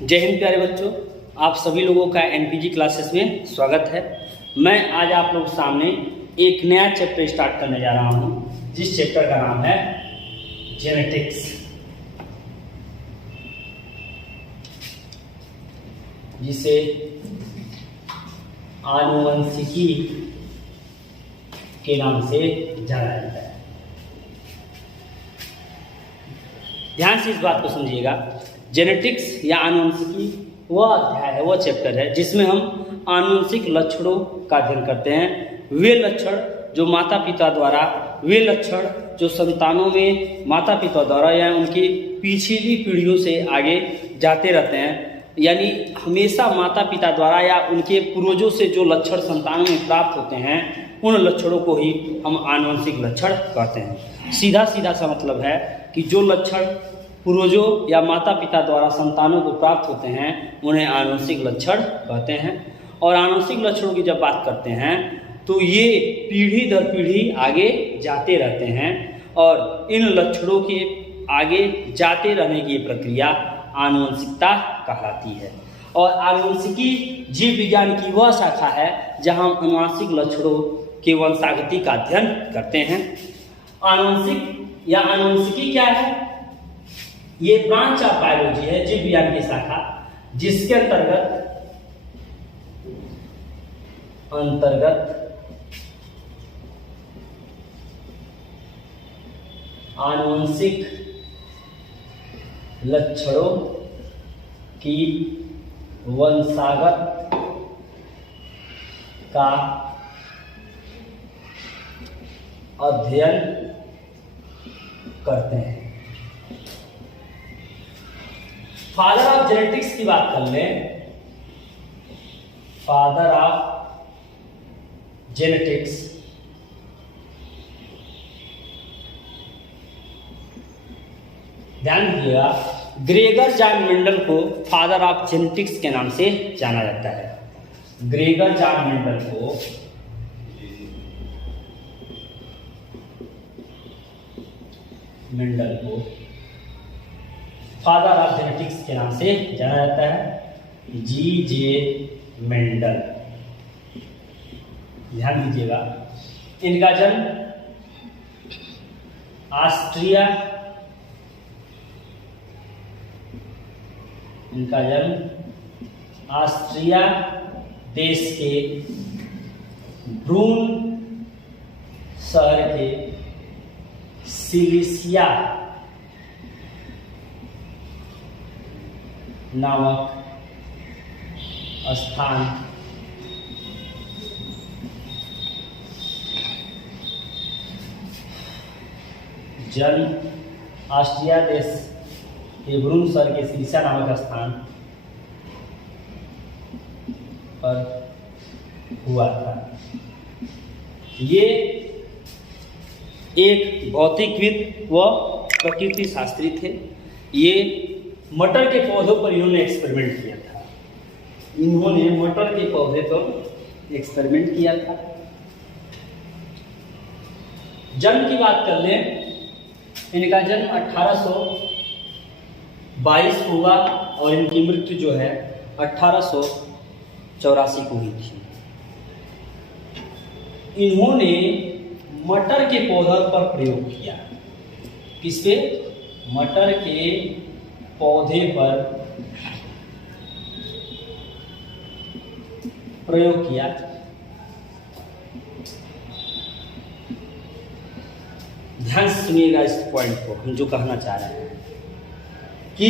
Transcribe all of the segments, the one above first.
जय हिंद प्यारे बच्चों, आप सभी लोगों का एनपीजी क्लासेस में स्वागत है। मैं आज आप लोग सामने एक नया चैप्टर स्टार्ट करने जा रहा हूं, जिस चैप्टर का नाम है जेनेटिक्स, जिसे आनुवंशिकी के नाम से जाना जाता है। ध्यान से इस बात को समझिएगा। जेनेटिक्स या आनुवंशिकी वह अध्याय है, वह चैप्टर है जिसमें हम आनुवंशिक लक्षणों का अध्ययन करते हैं। वे लक्षण जो माता पिता द्वारा, वे लक्षण जो संतानों में माता पिता द्वारा या उनकी पिछली पीढ़ियों से आगे जाते रहते हैं, यानी हमेशा माता पिता द्वारा या उनके पूर्वजों से जो लक्षण संतानों में प्राप्त होते हैं, उन लक्षणों को ही हम आनुवंशिक लक्षण कहते हैं। सीधा सीधा सा मतलब है कि जो लक्षण पूर्वजों या माता पिता द्वारा संतानों को प्राप्त होते हैं, उन्हें आनुवंशिक लक्षण कहते हैं। और आनुवंशिक लक्षणों की जब बात करते हैं तो ये पीढ़ी दर पीढ़ी आगे जाते रहते हैं, और इन लक्षणों के आगे जाते रहने की प्रक्रिया आनुवंशिकता कहलाती है। और आनुवंशिकी जीव विज्ञान की वह शाखा है जहां हम आनुवंशिक लक्षणों के वंशागति का अध्ययन करते हैं। आनुवंशिक या आनुवंशिकी क्या है? ये ब्रांच ऑफ बायोलॉजी है, जीव विज्ञान की शाखा, जिसके अंतर्गत आनुवंशिक लक्षणों की वंशागत का अध्ययन करते हैं। फादर ऑफ जेनेटिक्स की बात कर लें। फादर ऑफ जेनेटिक्स ध्यान दीजिएगा, ग्रेगर जॉन मेंडल को फादर ऑफ जेनेटिक्स के नाम से जाना जाता है। ग्रेगर जॉन मेंडल को फादर ऑफ जेनेटिक्स के नाम से जाना जाता है। जी.जे. मेंडल, ध्यान दीजिएगा। इनका जन्म ऑस्ट्रिया देश के ब्रून शहर के सिलिसिया नामक स्थान जन्म ऑस्ट्रिया देश के ब्रून शहर के सिलिसिया नामक स्थान पर हुआ था। ये एक भौतिकविद व प्रकृति शास्त्री थे। ये मटर के पौधों पर इन्होंने एक्सपेरिमेंट किया था। जन्म की बात कर लें, इनका जन्म 1822 को हुआ और इनकी मृत्यु जो है 1884 को हुई थी। इन्होंने मटर के पौधों पर प्रयोग किया। किस पे? मटर के पौधे पर प्रयोग किया। ध्यान से सुनिएगा इस पॉइंट को, हम जो कहना चाह रहे हैं कि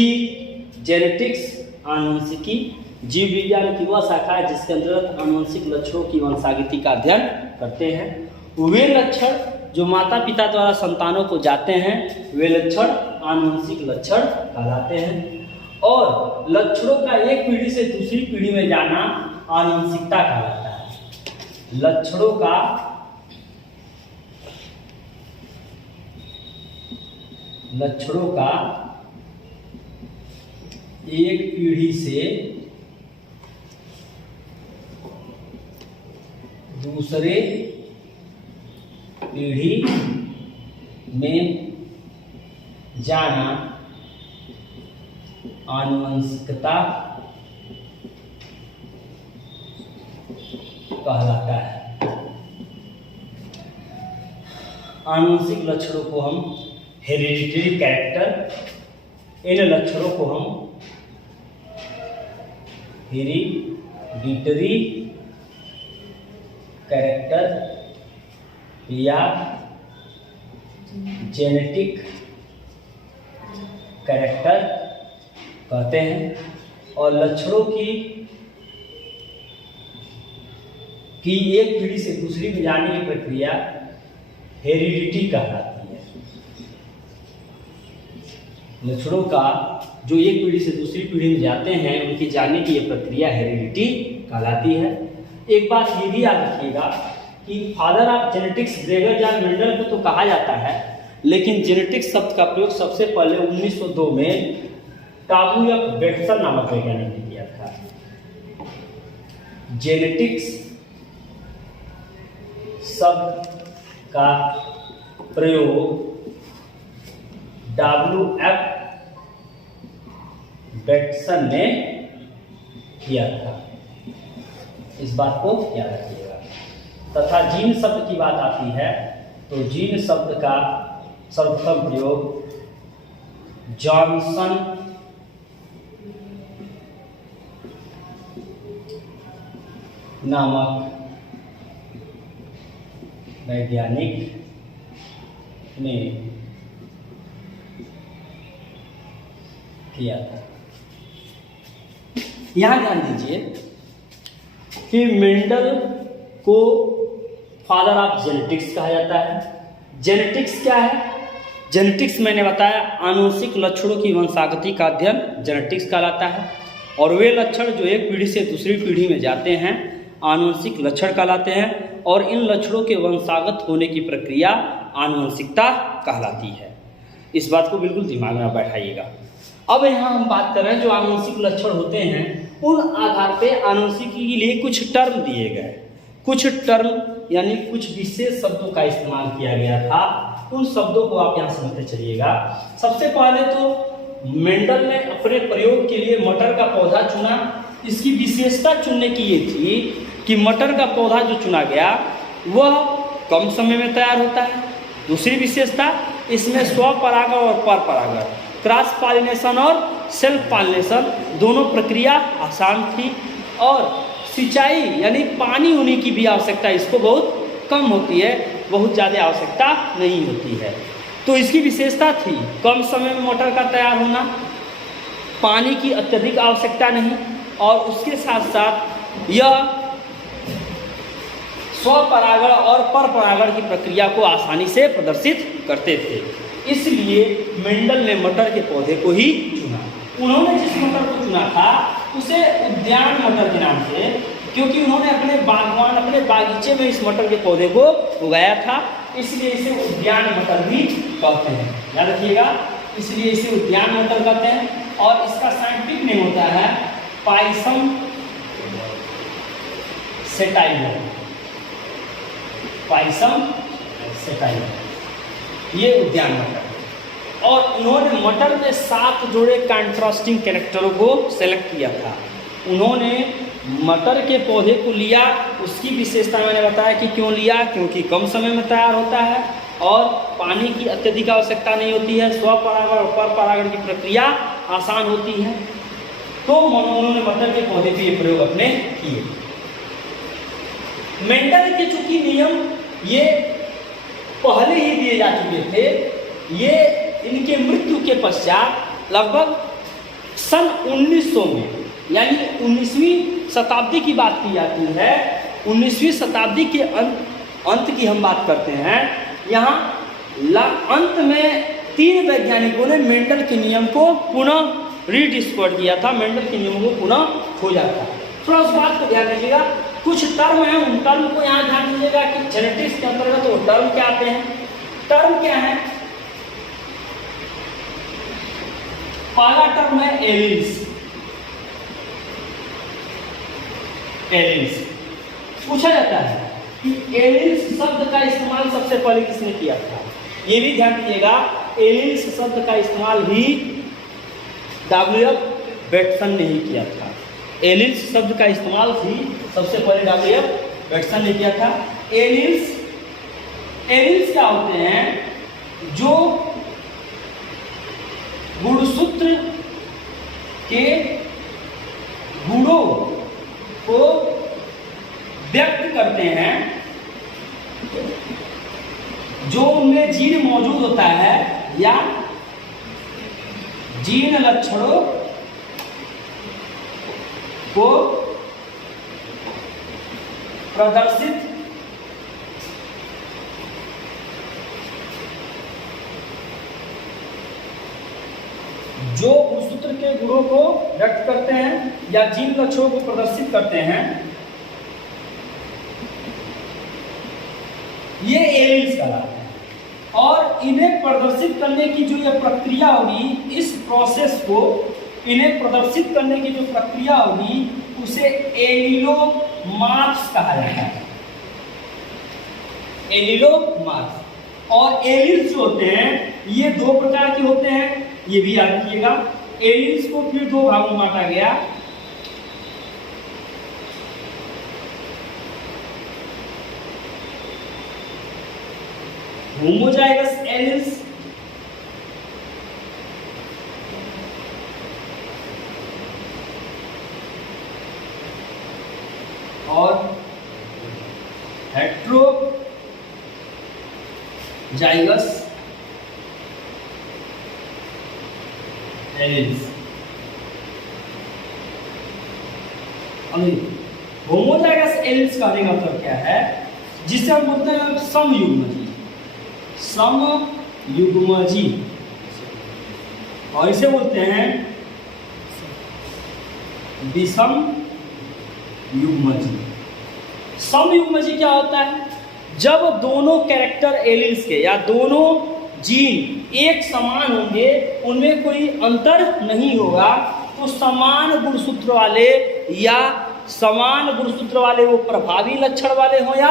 जेनेटिक्स आनुवंशिकी जीव विज्ञान की वह शाखा है जिसके अंतर्गत आनुवंशिक लक्षणों की वंशागति का अध्ययन करते हैं। वे लक्षण जो माता पिता द्वारा संतानों को जाते हैं, वे लक्षण आनुवंशिक लक्षण कहलाते हैं। और लक्षणों का एक पीढ़ी से दूसरी पीढ़ी में जाना आनुवंशिकता कहलाता है। लक्षणों का एक पीढ़ी से दूसरे पीढ़ी में जाना आनुवंशिकता कहलाता है। आनुवंशिक लक्षणों को हम हेरिडिटरी कैरेक्टर, इन लक्षणों को हम हेरिडिटरी कैरेक्टर या जेनेटिक कैरेक्टर कहते हैं। और लक्षणों की एक पीढ़ी से दूसरी में जाने की प्रक्रिया हेरिडिटी कहलाती है। लक्षणों का जो एक पीढ़ी से दूसरी पीढ़ी में जाते हैं उनकी जानने की यह प्रक्रिया हेरिडिटी कहलाती है। एक बात ये भी याद रखिएगा कि father of genetics Gregor John Mendel को तो कहा जाता है, लेकिन जेनेटिक्स शब्द का प्रयोग सबसे पहले 1902 में टाबू ऑफ बेटसन नामक वैज्ञानिक ने किया था। जेनेटिक्स शब्द का प्रयोग WF बेटसन ने किया था, इस बात को याद रखिएगा। तथा जीन शब्द की बात आती है तो जीन शब्द का सर्वप्रथम प्रयोग जॉनसन नामक वैज्ञानिक ने किया था। यहां ध्यान दीजिए कि मेंडल को फादर ऑफ जेनेटिक्स कहा जाता है। जेनेटिक्स क्या है? जेनेटिक्स मैंने बताया आनुवंशिक लक्षणों की वंशागति का अध्ययन जेनेटिक्स कहलाता है। और वे लक्षण जो एक पीढ़ी से दूसरी पीढ़ी में जाते हैं आनुवंशिक लक्षण कहलाते हैं। और इन लक्षणों के वंशागत होने की प्रक्रिया आनुवंशिकता कहलाती है। इस बात को बिल्कुल दिमाग में बैठाइएगा। अब यहाँ हम बात कर रहे हैं जो आनुवंशिक लक्षण होते हैं उन आधार पे आनुवंशिकी के लिए कुछ टर्म दिए गए, कुछ टर्म यानी कुछ विशेष शब्दों का इस्तेमाल किया गया था। उन शब्दों को आप यहाँ समझते चलिएगा। सबसे पहले तो मेंडल ने अपने प्रयोग के लिए मटर का पौधा चुना। इसकी विशेषता चुनने की ये थी कि मटर का पौधा जो चुना गया वह कम समय में तैयार होता है। दूसरी विशेषता इसमें स्वपरागण और परपरागण, क्रॉस पॉलिनेशन और सेल्फ पॉलिनेशन दोनों प्रक्रिया आसान थी। और सिंचाई यानी पानी होने की भी आवश्यकता इसको बहुत कम होती है, बहुत ज़्यादा आवश्यकता नहीं होती है। तो इसकी विशेषता थी कम समय में मटर का तैयार होना, पानी की अत्यधिक आवश्यकता नहीं, और उसके साथ साथ यह स्वपरागण और परपरागण की प्रक्रिया को आसानी से प्रदर्शित करते थे। इसलिए मेंडल ने मटर के पौधे को ही चुना। उन्होंने जिस मटर को चुना था उसे उद्यान मटर के नाम से, क्योंकि उन्होंने अपने बागवान अपने बागीचे में इस मटर के पौधे को उगाया था, इसलिए इसे उद्यान मटर भी कहते हैं। याद रखिएगा, इसलिए इसे उद्यान मटर कहते हैं। और इसका साइंटिफिक नेम होता है पाइसम सेटाइलम। पाइसम सेटाइलम ये उद्यान मटर। और उन्होंने मटर में 7 जोड़े कंट्रास्टिंग कैरेक्टरों को सेलेक्ट किया था। उन्होंने मटर के पौधे को लिया, उसकी विशेषता मैंने बताया कि क्यों लिया, क्योंकि कम समय में तैयार होता है और पानी की अत्यधिक आवश्यकता नहीं होती है, स्वपरागण और परपरागण की प्रक्रिया आसान होती है। तो उन्होंने मटर के पौधे पे ये प्रयोग अपने किए। मेंडल के चूंकि नियम ये पहले ही दिए जा चुके थे, ये इनके मृत्यु के पश्चात लगभग सन 1900 में, यानी 19वीं शताब्दी की बात की जाती है। 19वीं शताब्दी के अंत की हम बात करते हैं। यहाँ अंत में 3 वैज्ञानिकों ने मेंडल के नियम को पुनः रीडिस्कवर किया था, मेंडल के नियमों को पुनः खोजा था। थोड़ा उस बात को ध्यान दीजिएगा। कुछ टर्म है, उन टर्म को यहाँ ध्यान दीजिएगा कि जेनेटिक्स के अंतर्गत वो टर्म क्या आते हैं। टर्म क्या है? पहला टर्म है एलील्स। एलील्स पूछा जाता है कि एलील्स शब्द का इस्तेमाल सबसे पहले किसने किया था। ये भी ध्यान दीजिएगा, एलील्स शब्द का इस्तेमाल भी WF बेटसन ने ही किया था। एलिल्स शब्द का इस्तेमाल भी सबसे पहले WF बेटसन ने किया था। एलिल्स क्या होते हैं? जो गुणसूत्र के गुणों को व्यक्त करते हैं, जो उनमें जीन मौजूद होता है या जीन लक्षणों को प्रदर्शित जो गुणसूत्र के गुणों को व्यक्त करते हैं या जीन लक्षणों को प्रदर्शित करते हैं, ये एलिल्स कहलाते हैं। और इन्हें प्रदर्शित करने की जो ये प्रक्रिया होगी, इस प्रोसेस को, इन्हें प्रदर्शित करने की जो प्रक्रिया होगी, उसे एलिलोमार्फ्स कहा जाता है। एलिलोमार्फ्स। और एलिल्स जो होते हैं ये दो प्रकार के होते हैं, ये भी याद रखिएगा। एलिल्स को फिर दो भागों में बांटा गया। होमोजाइगस एलिल्स और हेट्रोजाइगस एलिल्स। होमोजाइगस एलिल्स कहने का मतलब क्या है? जिसे हम बोलते हैं समयुग्मजी, समयुग्मजी, और इसे बोलते हैं विषम युग्मजी। समयुग्मजी क्या होता है? जब दोनों कैरेक्टर एलिल्स के या दोनों जीन एक समान होंगे, उनमें कोई अंतर नहीं होगा, तो समान गुणसूत्र वाले या समान गुणसूत्र वाले, वो प्रभावी लक्षण वाले हों या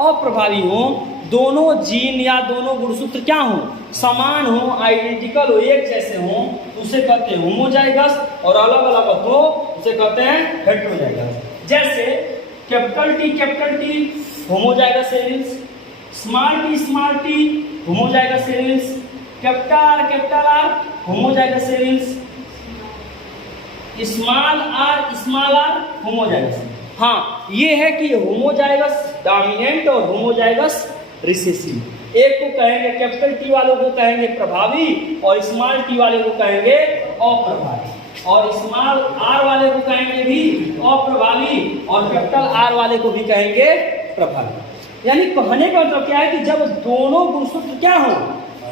अप्रभावी हों, दोनों जीन या दोनों गुणसूत्र क्या हों? समान हों, आइडेंटिकल हो, एक जैसे हों, उसे कहते हैं होमोजाइगस, और अलग अलग हो उसे कहते हैं हेट्रोजाइगस। जैसे capital T homozygous alleles, small T homozygous alleles, capital R homozygous alleles, small R homozygous. हाँ, ये है कि होमोजाइगस डोमिनेंट और होमोजाइगस रिसेसिव। एक को कहेंगे, कैपिटल टी वालों को कहेंगे प्रभावी, और स्मॉल टी वाले को कहेंगे अप्रभावी, और स्मॉल आर वाले को कहेंगे भी अप्रभावी, और कैपिटल आर वाले को भी कहेंगे प्रभावी। यानी कहने का मतलब क्या है कि जब दोनों गुणसूत्र क्या हो,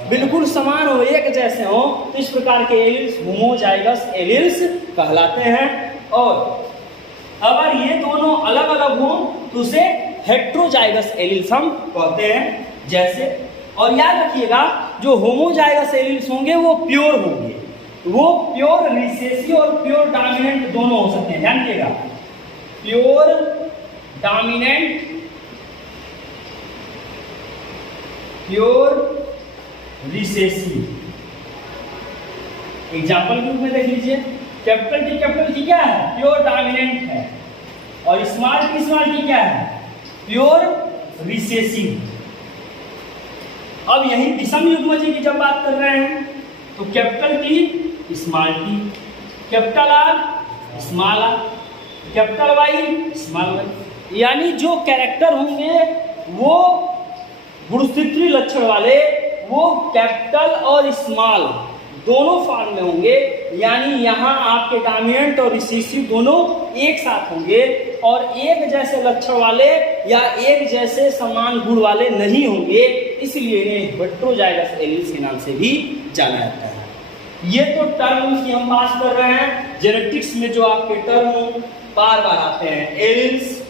बिल्कुल समान हो, एक जैसे हो, तो इस प्रकार के एलिल्स होमोजाइगस एलिल्स कहलाते हैं। और अगर ये दोनों अलग अलग हो तो उसे हेट्रोजाइगस एलिल्स हम कहते हैं। जैसे, और याद रखिएगा, जो होमोजाइगस एलिल्स होंगे वो प्योर होंगे, वो प्योर रिसेसिव और प्योर डोमिनेंट दोनों हो सकते हैं। ध्यान रखिएगा, pure dominant, pure recessive. Example के रूप में देख लीजिए, कैपिटल टी क्या है? प्योर डोमिनेंट है, और स्मॉल टी क्या है? Pure recessive. अब यही विषम युग्मजी की जब बात कर रहे हैं, तो capital T small T, capital R small R, capital Y small Y. यानी जो कैरेक्टर होंगे वो गुणसूत्री लक्षण वाले, वो कैपिटल और स्मॉल दोनों फॉर्म में होंगे। यानी यहाँ आपके डोमिनेंट और रिसेसिव दोनों एक साथ होंगे, और एक जैसे लक्षण वाले या एक जैसे समान गुण वाले नहीं होंगे, इसलिए इन्हें हेट्रोजाइगस एलिल्स के नाम से भी जाना जाता है। ये तो टर्म की हम बात कर रहे हैं। जेनेटिक्स में जो आपके टर्म बार बार आते हैं, एलिल्स,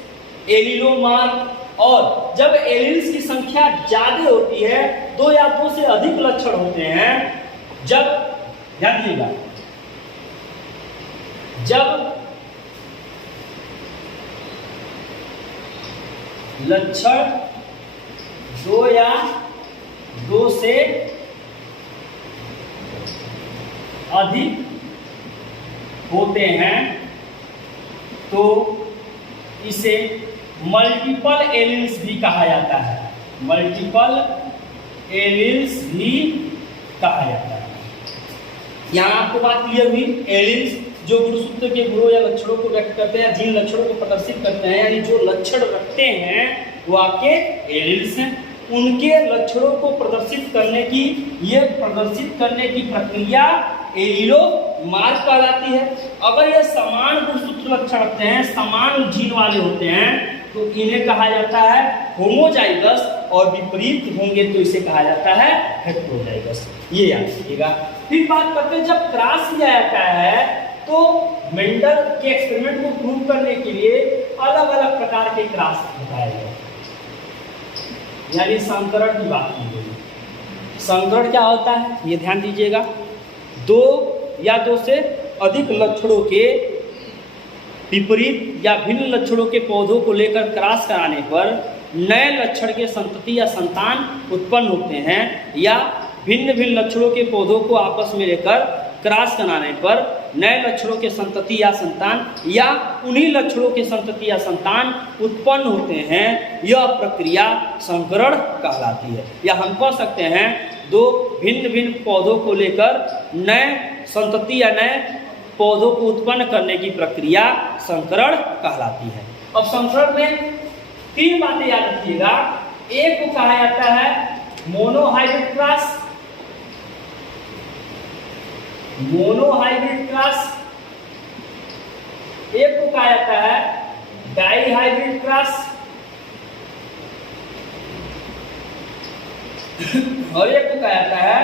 एलिलोमार्फ, और जब एलिल्स की संख्या ज्यादा होती है, दो या दो से अधिक लक्षण होते हैं, जब ध्यान दीजिएगा, जब लक्षण दो या दो से अधिक होते हैं तो इसे मल्टीपल एलील्स भी कहा जाता है, मल्टीपल एलील्स भी कहा जाता है। यहाँ आपको बात क्लियर हुई। एलील्स जो गुणसूत्र के गुणों या लक्षणों को व्यक्त करते हैं, जिन लक्षणों को प्रदर्शित करते हैं, यानी जो लक्षण रखते हैं वो आपके एलील्स हैं। उनके लक्षणों को प्रदर्शित करने की, ये प्रदर्शित करने की प्रक्रिया एलिलोमार्ग कहलाती है। अगर ये समान गुणसूत्र लक्षण रखते हैं, समान जीन वाले होते हैं, तो इन्हें कहा जाता है होमोजाइगस, और विपरीत होंगे तो इसे कहा जाता है हेटेरोजाइगस। ये याद रखिएगा। फिर बात करते हैं, जब क्रॉस किया जाता है तो मेंडल के एक्सपेरिमेंट को प्रूव करने के लिए अलग अलग प्रकार के क्रॉस बताए गए, यानी संकरण की बात की गई। संकरण क्या होता है ये ध्यान दीजिएगा। दो या दो से अधिक लक्षणों के विपरीत या भिन्न लक्षणों के पौधों को लेकर क्रॉस कराने पर नए लक्षण के संतति या संतान उत्पन्न होते हैं, या भिन्न भिन्न लक्षणों के पौधों को आपस में लेकर क्रॉस कराने पर नए लक्षणों के संतति या संतान, या उन्हीं लक्षणों के संतति या संतान उत्पन्न होते हैं, यह प्रक्रिया संकरण कहलाती है। या हम कह सकते हैं दो भिन्न भिन्न पौधों को लेकर नए संतति या नए पौधों को उत्पन्न करने की प्रक्रिया संकरण कहलाती है। अब संकरण में तीन बातें याद रखिएगा। एक को कहा जाता है मोनोहाइब्रिड क्रॉस, मोनोहाइब्रिड क्रॉस, एक को कहा जाता है डाइहाइब्रिड क्रॉस, और एक को कहा जाता है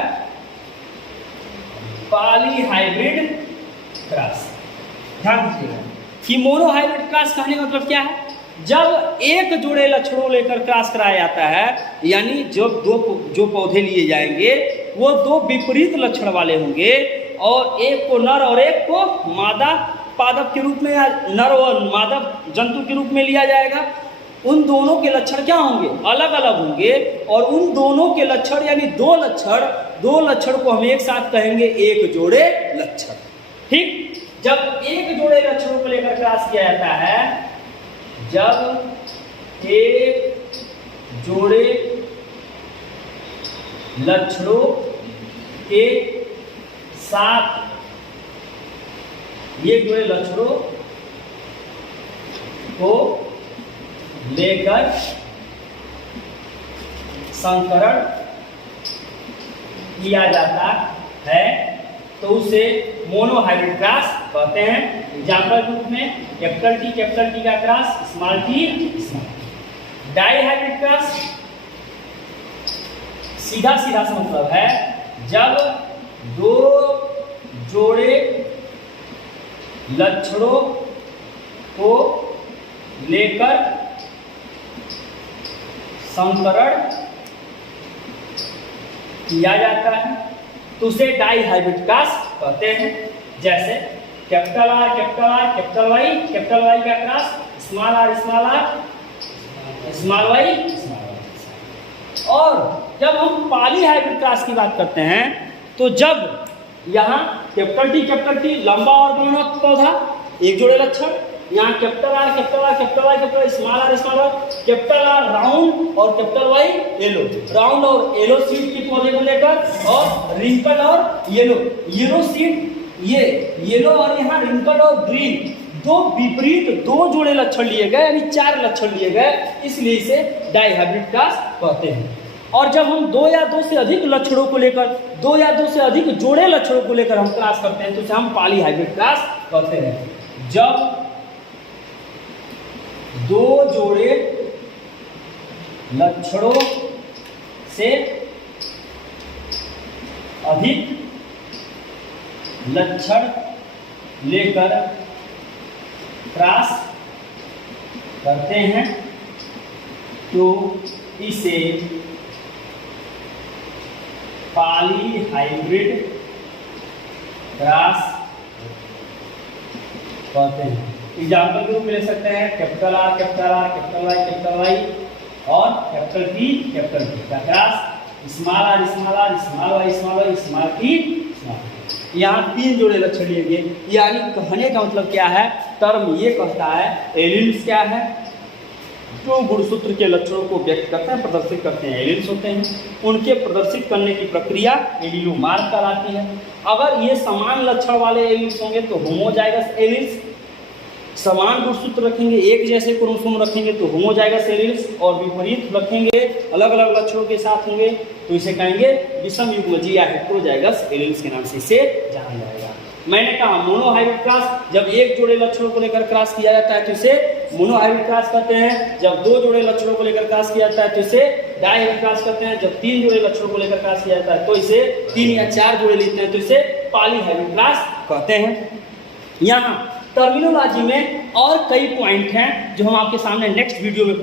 पॉलीहाइब्रिड क्रॉस। ध्यान दीजिएगा कि मोनोहाइब्रिड क्रॉस कहने का मतलब क्या है। जब एक जोड़े लक्षणों लेकर क्रॉस कराया जाता है, यानी जब जो पौधे लिए जाएंगे वो दो विपरीत लक्षण वाले होंगे, और एक को नर और एक को मादा पादप के रूप में, या नर और मादा जंतु के रूप में लिया जाएगा। उन दोनों के लक्षण क्या होंगे, अलग अलग होंगे, और उन दोनों के लक्षण यानी दो लक्षण को हम एक साथ कहेंगे एक जोड़े लक्षण। ठीक, जब एक जोड़े लक्षणों को लेकर क्रॉस किया जाता है, जब एक जोड़े लक्षणों के साथ, ये जोड़े लक्षणों को लेकर संकरण किया जाता है तो उसे मोनोहाइब्रिड क्रॉस कहते हैं। एग्जाम्पल के रूप में कैपिटल टी का cross, small T small T. Dihybrid cross सीधा सा मतलब है जब दो जोड़े लक्षणों को लेकर संकरण किया जाता है तो उसे डाइहाइब्रिड क्रॉस कहते हैं। जैसे कैपिटल आर कैपिटल वाई का cross, small R small Y. और जब हम पॉलीहाइब्रिड क्रॉस की बात करते हैं तो जब यहाँ कैपिटल टी लंबा और गुणक पौधा एक जोड़े लक्षण, यहाँ capital R small R capital R round और कैपिटल वाई येलो, राउंड और येलो सीड के पौधे को लेकर, और रिंकल और येलो सीड, ये येलो और यहाँ रिंकल और ग्रीन, दो विपरीत दो जोड़े लक्षण लिए गए, यानी चार लक्षण लिए गए, इसलिए इसे डाइहाइब्रिड क्रॉस कहते हैं। और जब हम दो या दो से अधिक लक्षणों को लेकर, दो या दो से अधिक जोड़े लक्षणों को लेकर हम क्रॉस करते हैं तो इसे हम पॉलीहाइब्रिड क्रॉस कहते हैं। जब दो जोड़े लक्षणों से अधिक लक्षण लेकर क्रॉस करते हैं तो इसे पॉलीहाइब्रिड क्रॉस कहते हैं। एग्जाम्पल के रूप में ले सकते हैं कैपिटल आर कैपिटल वाई और कैपिटल टी का cross, small R small Y small T small. यहाँ 3 जोड़े लक्षण लिए गए, यानी कहने का मतलब क्या है, टर्म ये कहता है एलिल्स क्या है, जो गुणसूत्र के लक्षणों को व्यक्त करते हैं, प्रदर्शित करते हैं, एलिल्स होते हैं। उनके प्रदर्शित करने की प्रक्रिया एलिलोमार्ग कहलाती है। अगर ये समान लक्षण वाले एलिल्स होंगे तो होमोजाइगस एलिल्स, समान गुणसूत्र रखेंगे, एक जैसे क्रोमोसोम रखेंगे तो होमोजाइगस एलिल्स, और विपरीत रखेंगे, अलग अलग लक्षणों के साथ होंगे तो इसे कहेंगे विषम युग्मजीय या हेटेरोजाइगस एलिल्स के नाम से इसे जाना जाएगा। मैंने कहा मोनोहाइब्रिड क्रॉस, जब एक जोड़े लक्षणों को लेकर क्रॉस किया जाता है तो इसे मोनोहाइब्रिड क्रॉस कहते हैं। जब 2 जोड़े लक्षणों को लेकर क्रॉस किया जाता है तो इसे डाइहाइब्रिड क्रॉस कहते हैं। जब 3 जोड़े लक्षणों को लेकर क्रॉस किया जाता है तो इसे 3 या 4 जोड़े लेते हैं तो इसे पॉलीहाइब्रिड क्रॉस कहते हैं। यहाँ टर्मिनोलॉजी में और कई पॉइंट हैं जो हम आपके सामने नेक्स्ट वीडियो में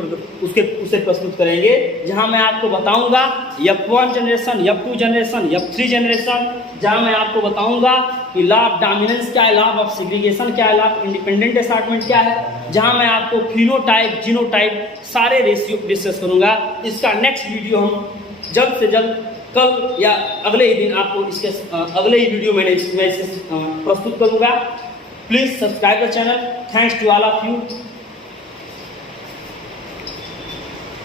उसे प्रस्तुत करेंगे, जहां मैं आपको बताऊंगा F1 generation, F2 generation, F3 generation, जहां मैं आपको बताऊंगा कि लॉ ऑफ डोमिनेंस क्या है, लॉ ऑफ सेग्रीगेशन क्या है, लॉ ऑफ इंडिपेंडेंट असॉर्टमेंट क्या है, जहां मैं आपको फिनोटाइप, जीनोटाइप सारे रेशियो डिस्कस करूंगा। इसका नेक्स्ट वीडियो हम जल्द से जल्द कल या अगले ही दिन आपको इसके अगले ही वीडियो में इसे प्रस्तुत करूंगा। Please subscribe the channel. Thanks to all of you.